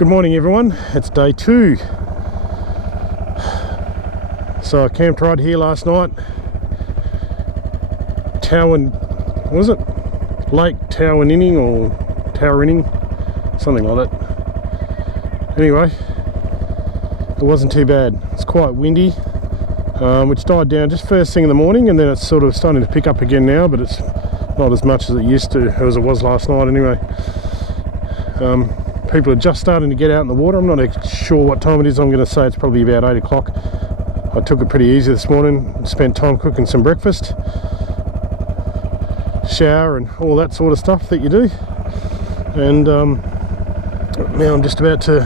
Good morning everyone, it's day 2. So I camped right here last night. What was it? Lake Towerinning or Towerinning, something like that. Anyway, it wasn't too bad. It's quite windy, which died down just first thing in the morning, and then it's sort of starting to pick up again now, but it's not as much as it used to, as it was last night anyway. People are just starting to get out in the water. I'm not sure what time it is. I'm going to say it's probably about 8 o'clock. I took it pretty easy this morning, spent time cooking some breakfast, shower and all that sort of stuff that you do. And now I'm just about to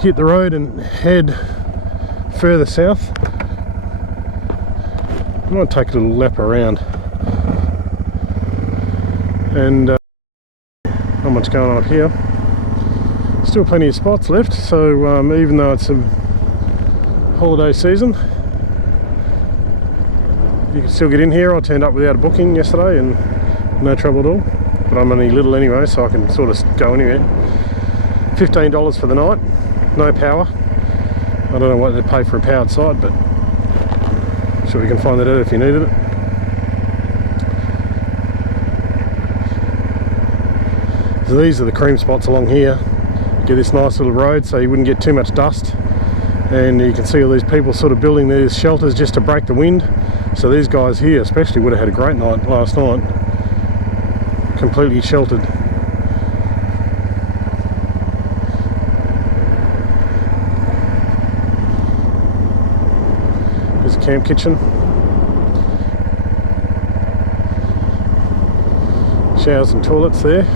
hit the road and head further south. I might take a little lap around. And not much going on up here. Still plenty of spots left, so even though it's a holiday season, you can still get in here. I turned up without a booking yesterday and no trouble at all, but I'm only little anyway, so I can sort of go anywhere. $15 for the night, no power. I don't know what they pay for a powered site, but I'm sure you can find that out if you needed it. So these are the cream spots along here. Get this nice little road so you wouldn't get too much dust, and you can see all these people sort of building these shelters just to break the wind. So these guys here especially would have had a great night last night, completely sheltered. There's a camp kitchen, showers and toilets there.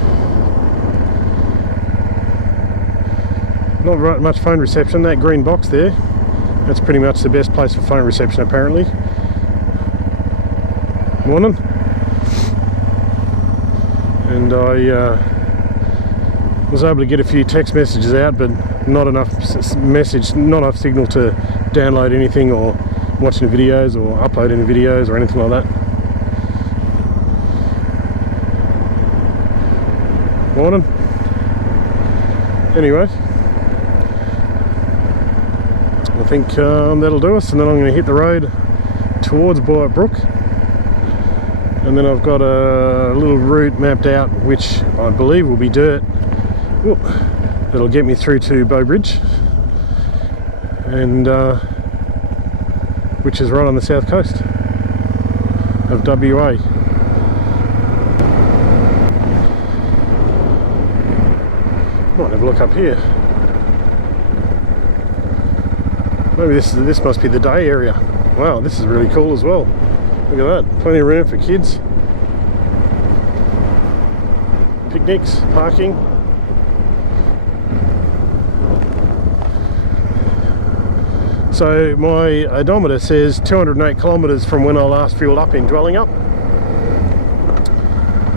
Not right much phone reception. That green box there, that's pretty much the best place for phone reception apparently. Morning. And I was able to get a few text messages out, but not enough signal to download anything or watch any videos or upload any videos or anything like that. Morning. Anyway, I think that'll do us, and then I'm going to hit the road towards Boyup Brook, and then I've got a little route mapped out which I believe will be dirt. Whoop. That'll get me through to Bow Bridge, and which is right on the south coast of WA. Might have a look up here. Maybe this must be the day area. Wow, this is really cool as well. Look at that, plenty of room for kids. Picnics, parking. So my odometer says 208 kilometres from when I last fueled up in Dwellingup.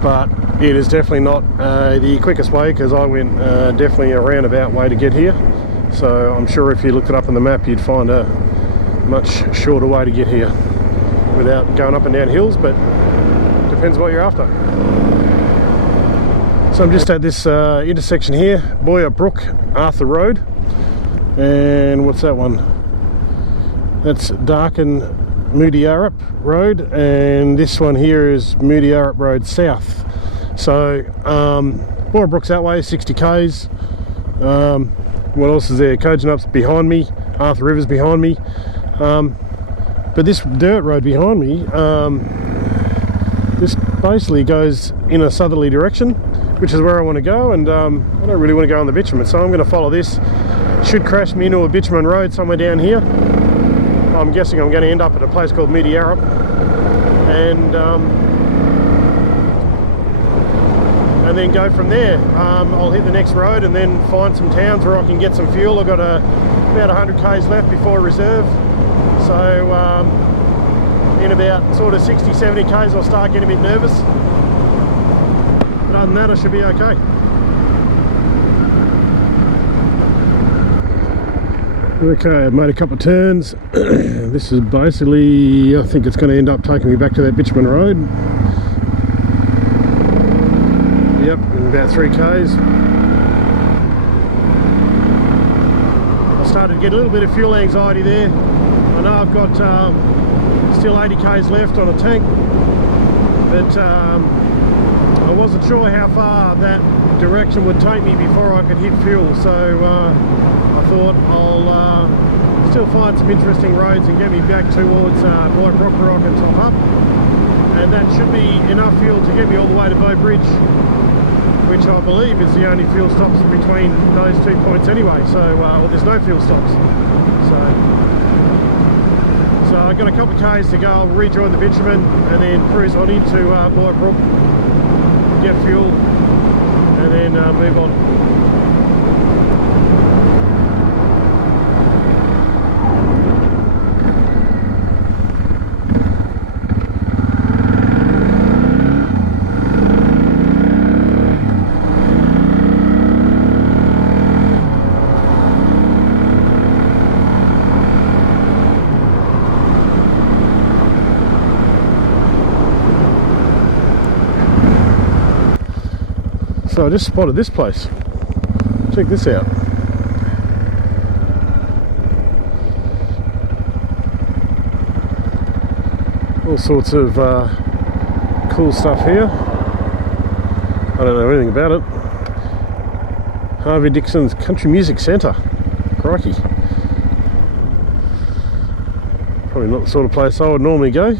But it is definitely not the quickest way, because I went definitely a roundabout way to get here. So I'm sure if you looked it up on the map you'd find a much shorter way to get here without going up and down hills, but depends what you're after. So I'm just at this intersection here, Boyup Brook, Arthur Road, and what's that one? That's Darkin Mutiarup Road, and this one here is Mutiarup Road South. So Boyup Brook's that way, 60 k's. What else is there? Kendennup's behind me, Arthur River's behind me, but this dirt road behind me, this basically goes in a southerly direction, which is where I want to go, and I don't really want to go on the bitumen, so I'm going to follow this. Should crash me into a bitumen road somewhere down here. I'm guessing I'm going to end up at a place called Mutiarup, and then go from there. I'll hit the next road and then find some towns where I can get some fuel. I've got about 100 k's left before reserve, so in about sort of 60-70 k's I'll start getting a bit nervous, but other than that I should be okay. Okay, I've made a couple of turns. This is basically, I think it's going to end up taking me back to that bitumen road. Yep, in about 3 k's. started to get a little bit of fuel anxiety there. I know I've got still 80 k's left on a tank, but I wasn't sure how far that direction would take me before I could hit fuel, so I thought I'll still find some interesting roads and get me back towards Boyup Brook where I can top up, and that should be enough fuel to get me all the way to Bow Bridge, which I believe is the only fuel stops between those 2 points anyway, so well, there's no fuel stops. So I've got a couple of k's to go. I'll rejoin the bitumen and then cruise on into Boyup Brook, get fuel, and then move on. So I just spotted this place. Check this out. All sorts of cool stuff here. I don't know anything about it. Harvey Dixon's Country Music Centre. Crikey. Probably not the sort of place I would normally go.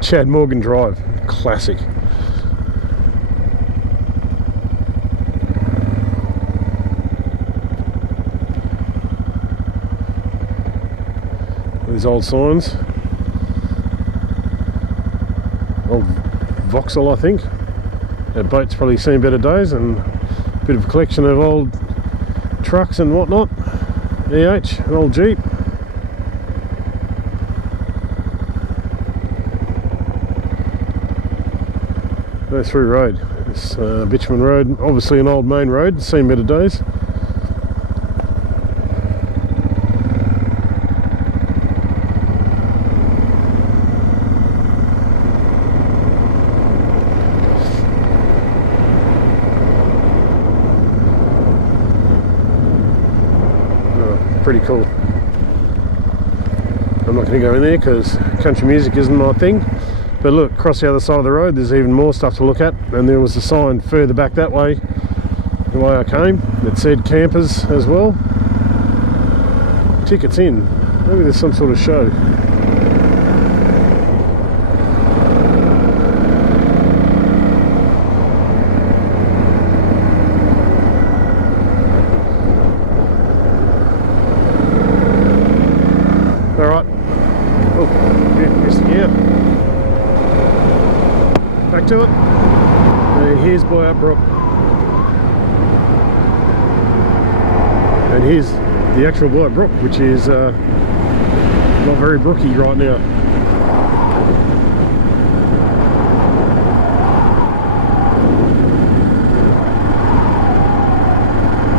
Chad Morgan Drive. Classic. These old signs, old Vauxhall I think. That boat's probably seen better days, and a bit of a collection of old trucks and whatnot. an old Jeep. Go through road. This bitumen road, obviously an old main road, seen better days. Pretty cool. I'm not going to go in there because country music isn't my thing, but look, across the other side of the road there's even more stuff to look at, and there was a sign further back that way, the way I came, that said campers as well. Tickets in. Maybe there's some sort of show. Alright. Oh, missed gear. Back to it. And here's Boyup Brook. And here's the actual Boyup Brook, which is not very brooky right now.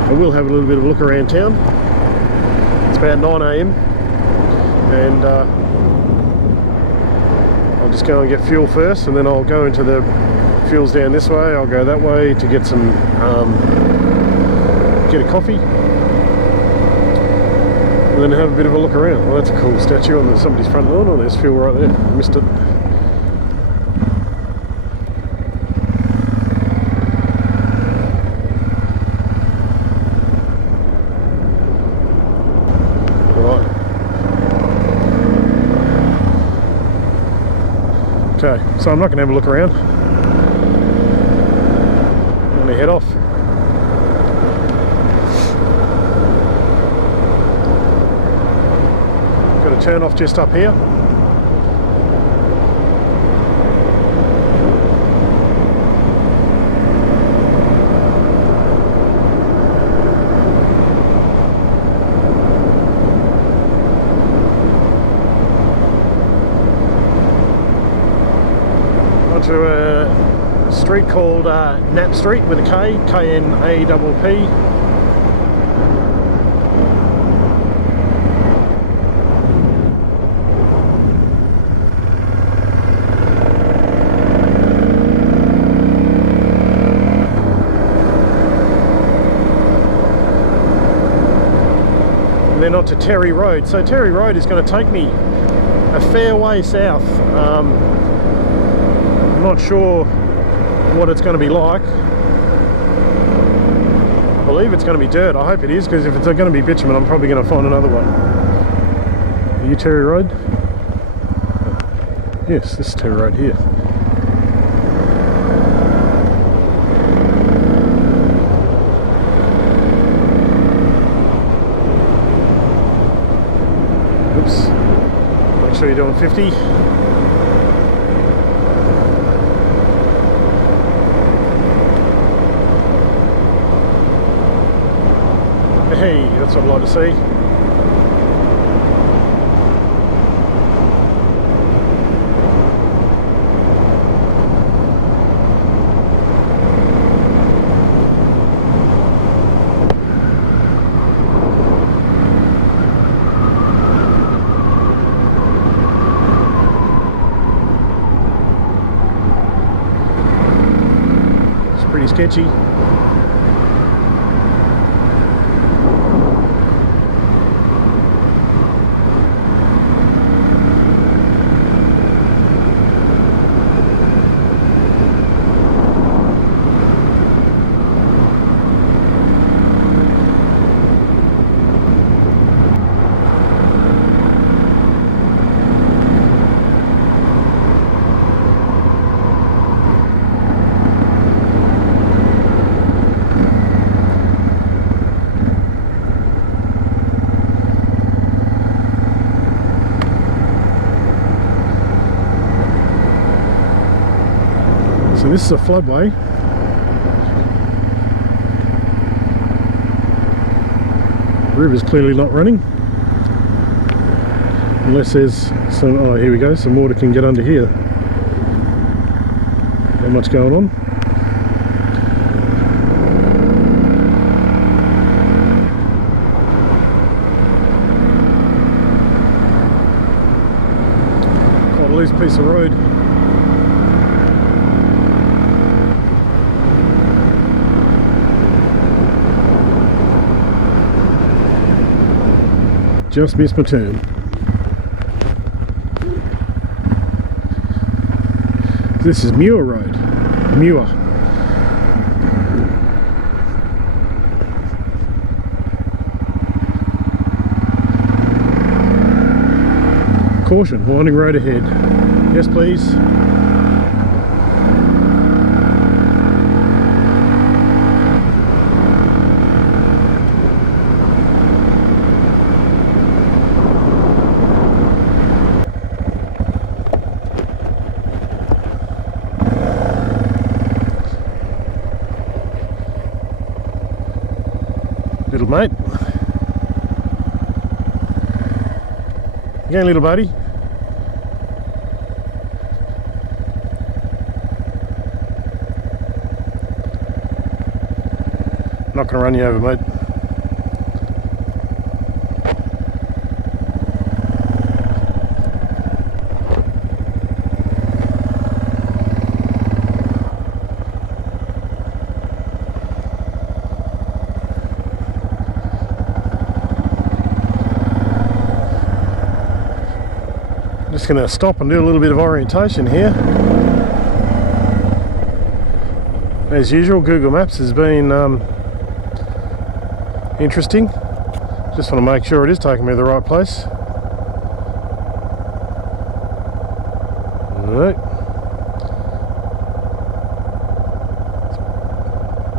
I will have a little bit of a look around town. It's about 9 AM. And I'll just go and get fuel first, and then I'll go into the fuels down this way. I'll go that way to get some get a coffee, and then have a bit of a look around. Well, that's a cool statue on somebody's front lawn. Oh, there's fuel right there. I missed it. Okay, so I'm not going to have a look around. I'm going to head off. Got to turn off just up here. To a street called Knapp Street with a K, K-N-A-P-P. and then onto Terry Road. So Terry Road is going to take me a fair way south. I'm not sure what it's going to be like. I believe it's going to be dirt. I hope it is, because if it's going to be bitumen, I'm probably going to find another one. Are you Terry Road? Yes, this is Terry Road here. Oops. Make sure you're doing 50. Hey, that's what I'd like to see. It's pretty sketchy. So this is a floodway. The river's clearly not running. Unless there's some, oh here we go, some water can get under here. Not much going on. Quite a loose piece of road. Just missed my turn. This is Muir Road. Muir. Caution, winding road ahead. Yes, please. Little mate. Again, little buddy. Not going to run you over, mate. Just going to stop and do a little bit of orientation here. As usual, Google Maps has been interesting. Just want to make sure it is taking me to the right place. No.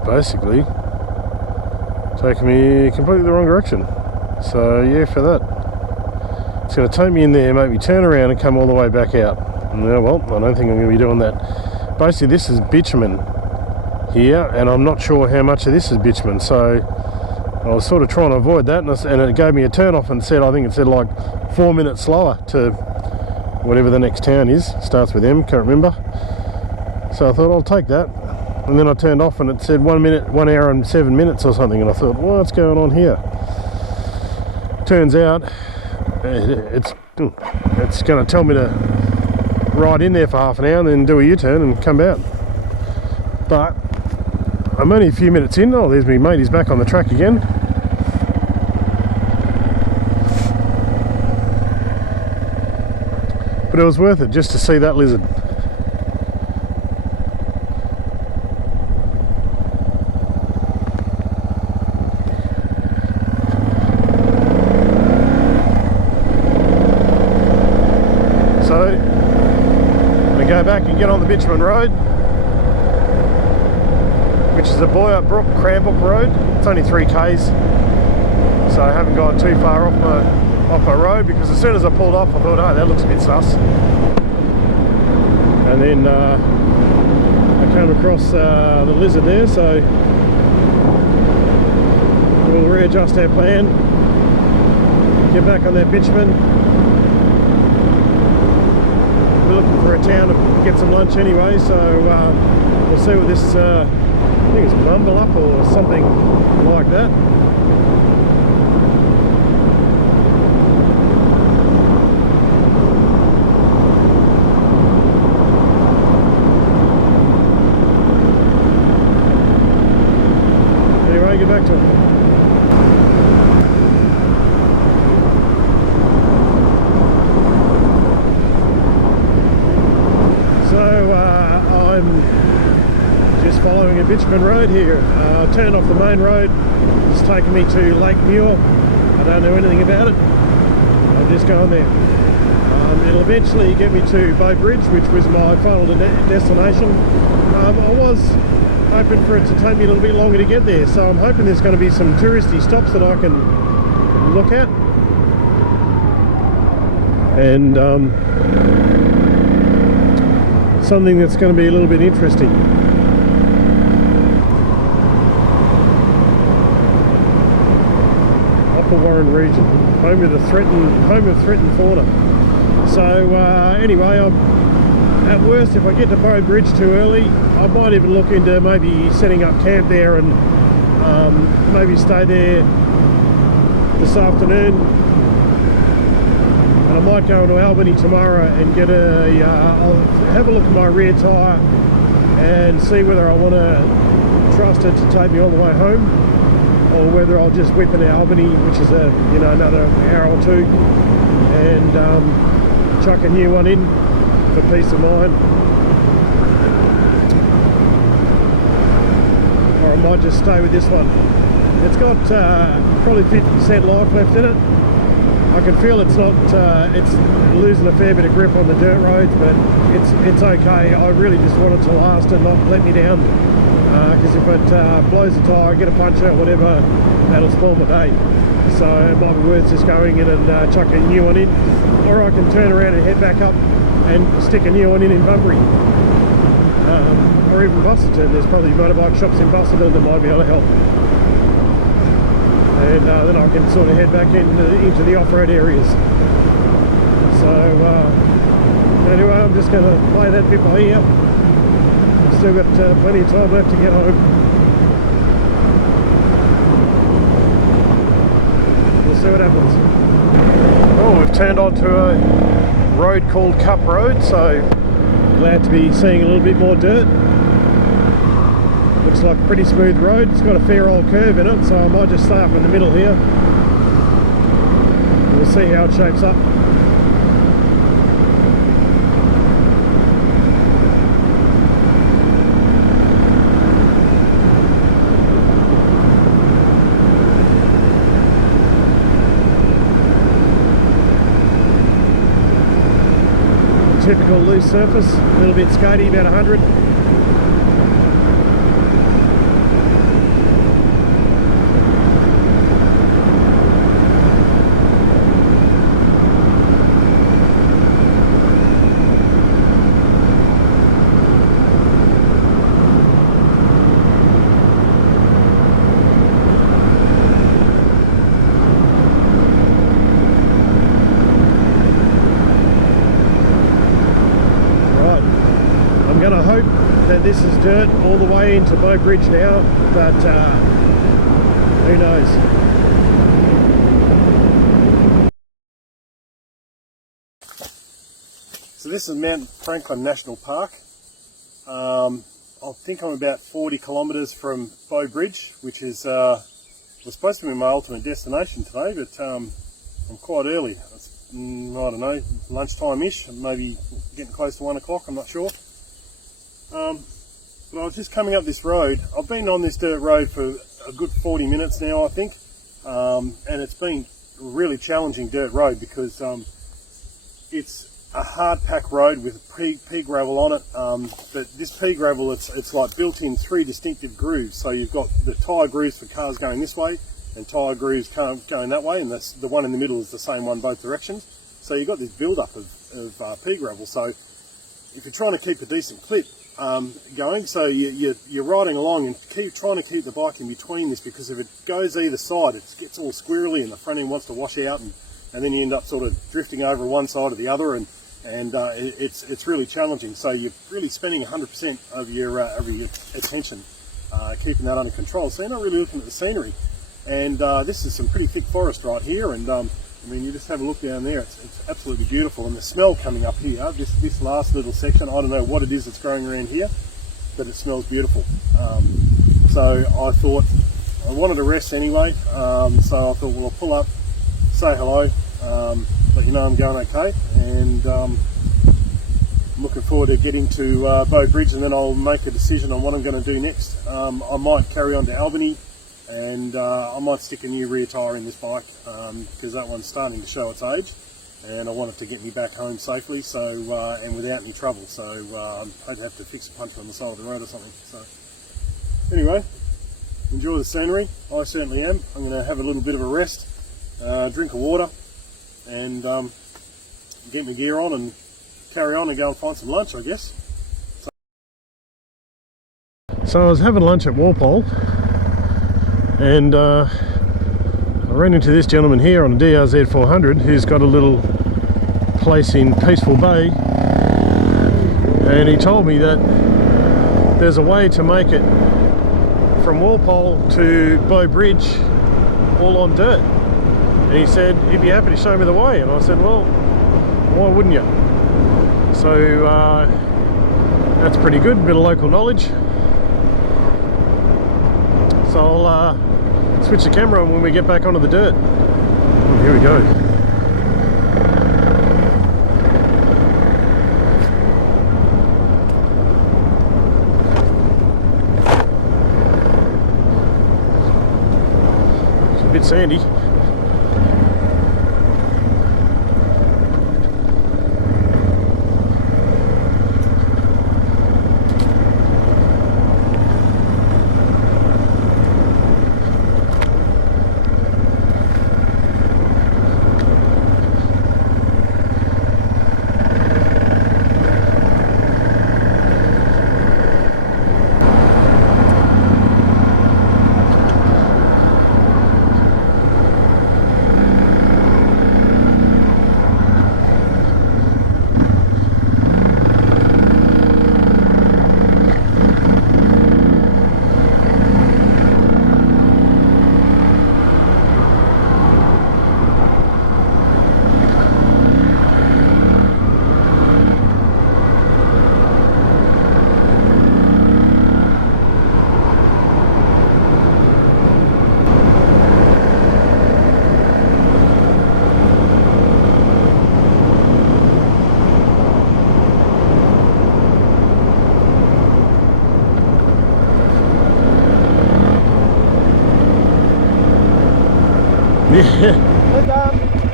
Basically taking me completely the wrong direction. So yeah, for that. It's going to take me in there, make me turn around and come all the way back out. No, well, I don't think I'm going to be doing that. Basically, this is bitumen here, and I'm not sure how much of this is bitumen, so I was sort of trying to avoid that, and it gave me a turn off and said, I think it said like 4 minutes slower to whatever the next town is. Starts with M, can't remember. So I thought I'll take that, and then I turned off and it said 1 hour and 7 minutes or something, and I thought, what's going on here? Turns out it's going to tell me to ride in there for half an hour and then do a U-turn and come out. But I'm only a few minutes in. Oh, there's me mate, he's back on the track again. but it was worth it just to see that lizard. So we go back and get on the Bitumen Road, which is the Boyup Brook Cranbrook Road. It's only 3 k's, so I haven't gone too far off my road, because as soon as I pulled off I thought, oh, that looks a bit sus. And then I came across the lizard there, so we'll readjust our plan, get back on that bitumen. We're looking for a town to get some lunch anyway, so we'll see what this, I think it's Mumble or something like that. Anyway, get back to it. Following a bitumen road here. I turned off the main road. It's taken me to Lake Muir. I don't know anything about it. I'm just going there. It'll eventually get me to Bow Bridge, which was my final destination. I was hoping for it to take me a little bit longer to get there, so I'm hoping there's going to be some touristy stops that I can look at. And something that's going to be a little bit interesting. Warren region, home of threatened fauna. So anyway, at worst, if I get to Bow Bridge too early, I might even look into maybe setting up camp there and maybe stay there this afternoon. And I might go into Albany tomorrow and get I'll have a look at my rear tyre and see whether I want to trust it to take me all the way home, or whether I'll just whip into Albany, which is another hour or two, and chuck a new one in for peace of mind. Or I might just stay with this one. It's got probably 50% life left in it. I can feel it's not, it's losing a fair bit of grip on the dirt roads, but it's okay. I really just want it to last and not let me down. Because if it blows the tyre, get a punch out, whatever, that'll spoil my day. So it might be worth just going in and chucking a new one in, or I can turn around and head back up and stick a new one in Bunbury, or even Busselton. There's probably motorbike shops in Busselton that might be able to help, and then I can sort of head back into the off-road areas. So anyway, I'm just going to play that bit by ear. Still got plenty of time left to get home. We'll see what happens. Oh, we've turned onto a road called Cup Road, so glad to be seeing a little bit more dirt. Looks like a pretty smooth road. It's got a fair old curve in it, so I might just stay up in the middle here. We'll see how it shapes up. Typical loose surface, a little bit skatey, about 100. This is dirt all the way into Bow Bridge now, but who knows. So this is Mt Frankland National Park. I think I'm about 40 kilometres from Bow Bridge, which is was supposed to be my ultimate destination today, but I'm quite early. I don't know, lunchtime-ish, maybe getting close to 1 o'clock, I'm not sure. But I was just coming up this road. I've been on this dirt road for a good 40 minutes now, I think, and it's been a really challenging dirt road because it's a hard pack road with pea gravel on it, but this pea gravel, it's like built in 3 distinctive grooves. So you've got the tyre grooves for cars going this way and tyre grooves going that way, and the one in the middle is the same one both directions. So you've got this build-up of pea gravel. So if you're trying to keep a decent clip going, so you're riding along and trying to keep the bike in between this, because if it goes either side, it gets all squirrely and the front end wants to wash out, and then you end up sort of drifting over one side or the other, and it's really challenging. So you're really spending 100% of your attention keeping that under control. So you're not really looking at the scenery. And this is some pretty thick forest right here, and I mean, you just have a look down there. It's absolutely beautiful, and the smell coming up here. This last little section, I don't know what it is that's growing around here, but it smells beautiful. So I thought I wanted to rest anyway. So I thought, well, I'll pull up, say hello, let you know I'm going okay, and I'm looking forward to getting to Bow Bridge, and then I'll make a decision on what I'm going to do next. I might carry on to Albany, and I might stick a new rear tyre in this bike because that one's starting to show its age, and I want it to get me back home safely, so and without any trouble. So I'd have to fix a puncture on the side of the road or something. So anyway, enjoy the scenery. I certainly am. I'm going to have a little bit of a rest, drink of water, and get my gear on and carry on and go and find some lunch, I guess. So I was having lunch at Walpole, and I ran into this gentleman here on a DRZ 400 who's got a little place in Peaceful Bay, and he told me that there's a way to make it from Walpole to Bow Bridge all on dirt, and he said he'd be happy to show me the way, and I said, well, why wouldn't you? So that's pretty good, a bit of local knowledge. So I'll switch the camera on when we get back onto the dirt. Oh, here we go. It's a bit sandy.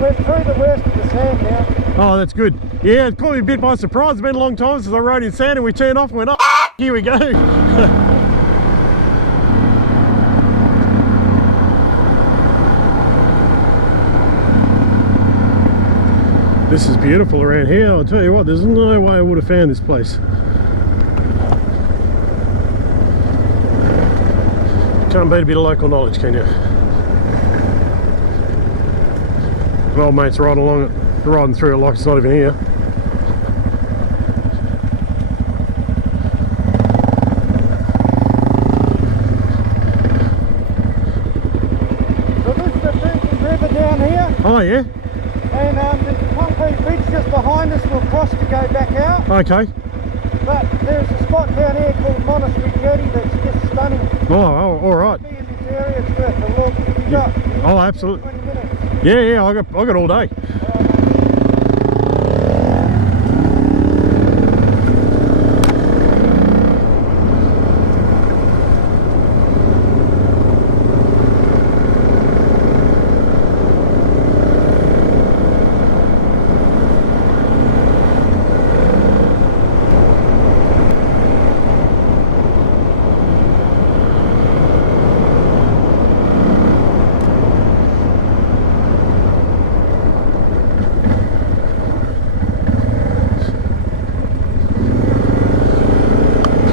We're through the worst of the sand now. Oh, that's good. Yeah, it caught me a bit by surprise. It's been a long time since I rode in sand, and we turned off and went, oh, here we go. This is beautiful around here. I'll tell you what, there's no way I would have found this place. Can't beat a bit of local knowledge, can you? My old mate's riding along it, riding through it like it's not even here. So this is the Frankland River down here. Oh yeah? And there's a concrete bridge just behind us we'll cross to go back out. Okay. But there's a spot down here called Monastery Jetty that's just stunning. Oh, alright. To be in this area, it's worth a look. Oh, absolutely. 20 minutes. Yeah, I got all day.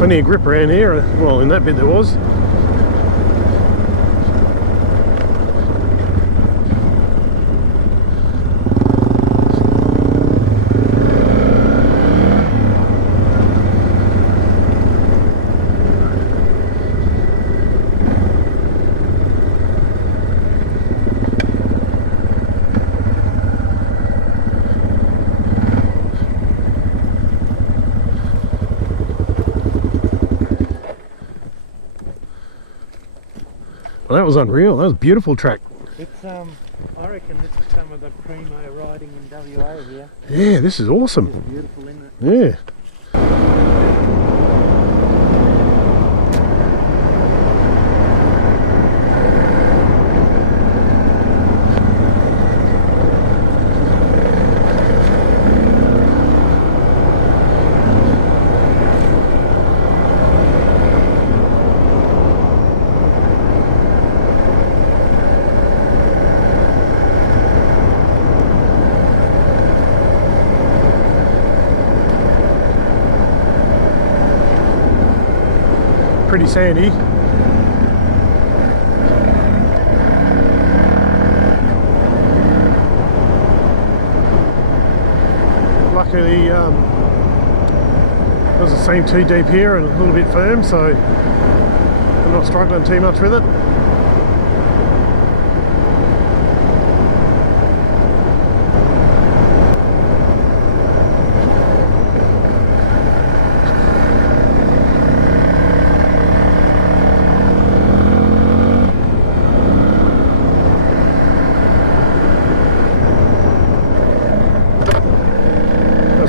plenty of grip around here. Well, in that bit there was. Well, that was unreal. That was a beautiful track. It's I reckon this is some of the primo riding in WA here. Yeah, this is awesome. It's beautiful, isn't it? Yeah. Pretty sandy. Luckily, it doesn't seem too deep here and a little bit firm, so I'm not struggling too much with it.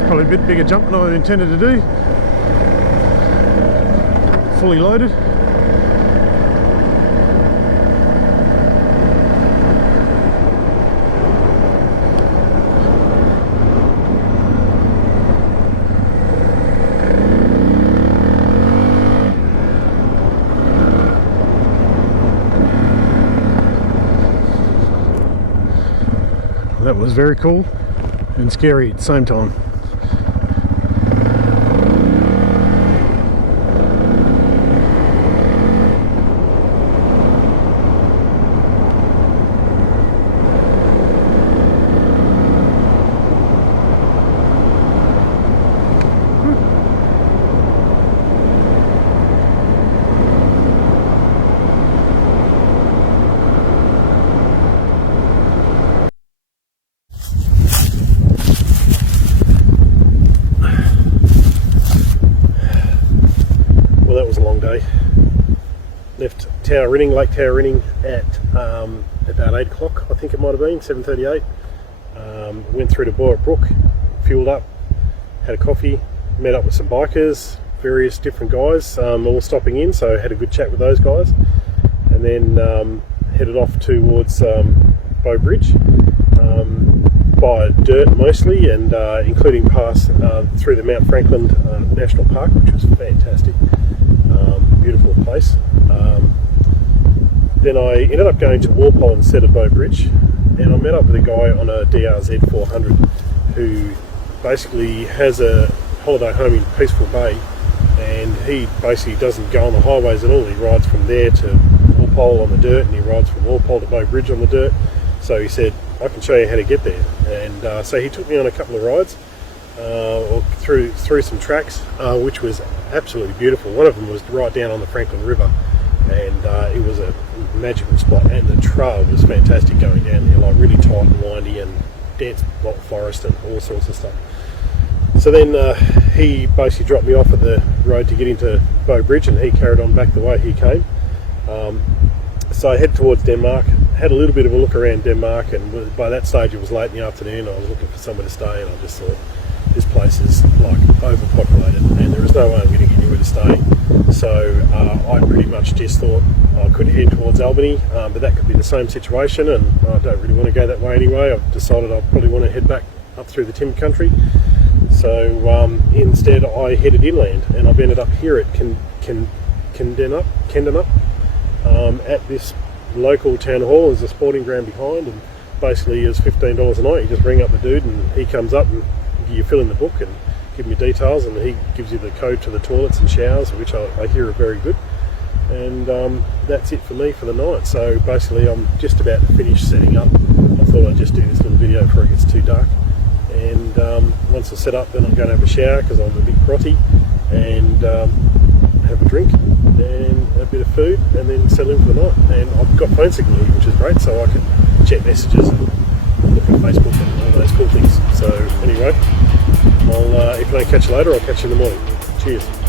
Probably a bit bigger jump than I intended to do. Fully loaded. That was very cool and scary at the same time. Left Lake Towerinning at about 8 o'clock, I think it might have been, 7:38. Went through to Boyup Brook, fueled up, had a coffee, met up with some bikers, various different guys, all stopping in, so had a good chat with those guys. And then headed off towards Bow Bridge, by dirt mostly, and including pass through the Mt Frankland National Park, which was fantastic. Beautiful place. Then I ended up going to Walpole instead of Bow Bridge, and I met up with a guy on a DR650 who basically has a holiday home in Peaceful Bay, and he basically doesn't go on the highways at all. He rides from there to Walpole on the dirt, and he rides from Walpole to Bow Bridge on the dirt. So he said, I can show you how to get there. And so he took me on a couple of rides through some tracks, which was absolutely beautiful. One of them was right down on the Franklin River, and it was a magical spot, and the trail was fantastic going down there, like really tight and windy and dense forest and all sorts of stuff. So then he basically dropped me off at the road to get into Bow Bridge, and he carried on back the way he came. So I head towards Denmark, had a little bit of a look around Denmark, and by that stage it was late in the afternoon. I was looking for somewhere to stay, and I just thought, this place is like overpopulated and there is no way I'm going to get anywhere to stay. So I pretty much just thought I could head towards Albany, but that could be the same situation, and I don't really want to go that way anyway. I've decided I probably want to head back up through the timber country. So instead I headed inland, and I've ended up here at Kendennup, at this local town hall. There's a sporting ground behind, and basically it's $15 a night. You just ring up the dude and he comes up and you fill in the book and give me details, and he gives you the code to the toilets and showers, which I hear are very good. And that's it for me for the night. So basically I'm just about to finish setting up. I thought I'd just do this little video before it gets too dark. And once I set up, then I'm going to have a shower because I'm a bit grotty, and have a drink and a bit of food, and then settle in for the night. And I've got phone signal here, which is great, so I can check messages and look at Facebook and all those cool things. So anyway, if I don't catch you later, I'll catch you in the morning. Cheers.